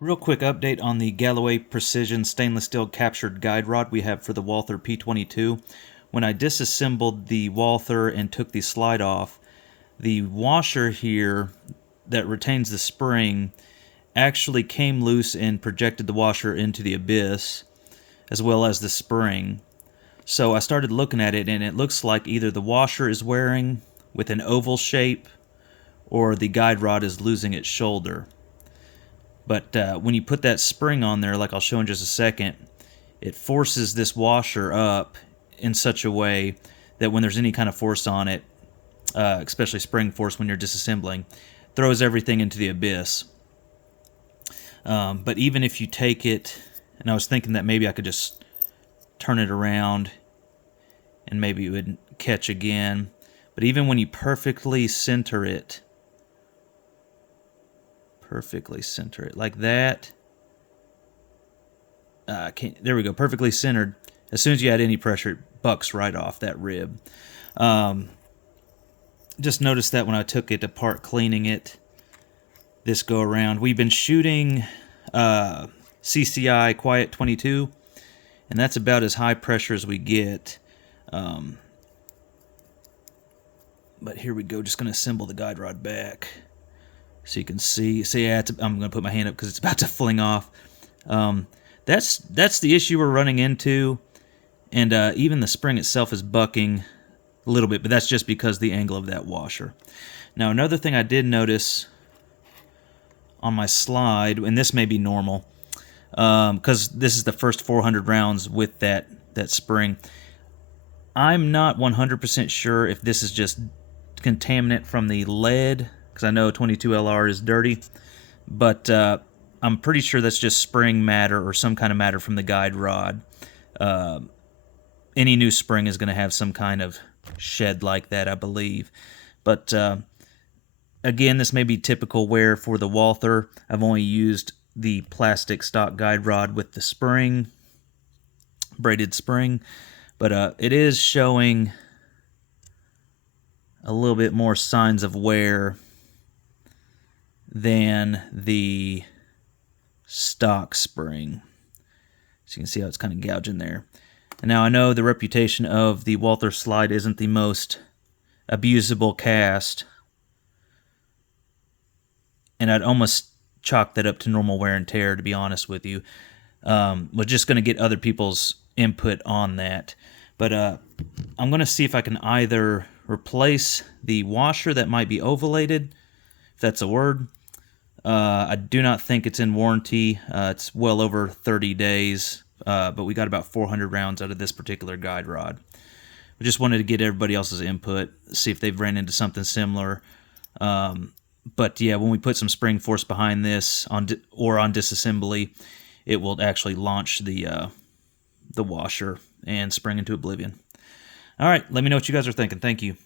Real quick update on the Galloway Precision stainless steel captured guide rod we have for the Walther P22. When I disassembled the Walther and took the slide off, the washer here that retains the spring actually came loose and projected the washer into the abyss, as well as the spring. So I started looking at it, and it looks like either the washer is wearing with an oval shape or the guide rod is losing its shoulder. But when you put that spring on there, like I'll show in just a second, it forces this washer up in such a way that when there's any kind of force on it, especially spring force when you're disassembling, throws everything into the abyss. But even if you take it, and I was thinking that maybe I could just turn it around and maybe it would catch again. But even when you perfectly center it like that, there we go, perfectly centered. As soon as you add any pressure, it bucks right off that rib. Just noticed that when I took it apart cleaning it this go around. We've been shooting CCI Quiet 22, and that's about as high pressure as we get. But here we go, just going to assemble the guide rod back so you can see. Yeah, I'm going to put my hand up because it's about to fling off. That's the issue we're running into, and even the spring itself is bucking a little bit, but that's just because of the angle of that washer. Now, another thing I did notice on my slide, and this may be normal, because this is the first 400 rounds with that spring. I'm not 100% sure if this is just contaminant from the lead, because I know 22 LR is dirty, but I'm pretty sure that's just spring matter or some kind of matter from the guide rod. Any new spring is going to have some kind of shed like that, I believe. But again, this may be typical wear for the Walther. I've only used the plastic stock guide rod with the spring, braided spring, but it is showing a little bit more signs of wear than the stock spring. So you can see how it's kind of gouging there. And now I know the reputation of the Walther slide isn't the most abusable cast, and I'd almost chalk that up to normal wear and tear, to be honest with you. We're just going to get other people's input on that. But I'm going to see if I can either replace the washer that might be ovalated, if that's a word. I do not think it's in warranty. It's well over 30 days, but we got about 400 rounds out of this particular guide rod. We just wanted to get everybody else's input, see if they've ran into something similar. But yeah, when we put some spring force behind this on disassembly, it will actually launch the washer and spring into oblivion. All right, let me know what you guys are thinking. Thank you.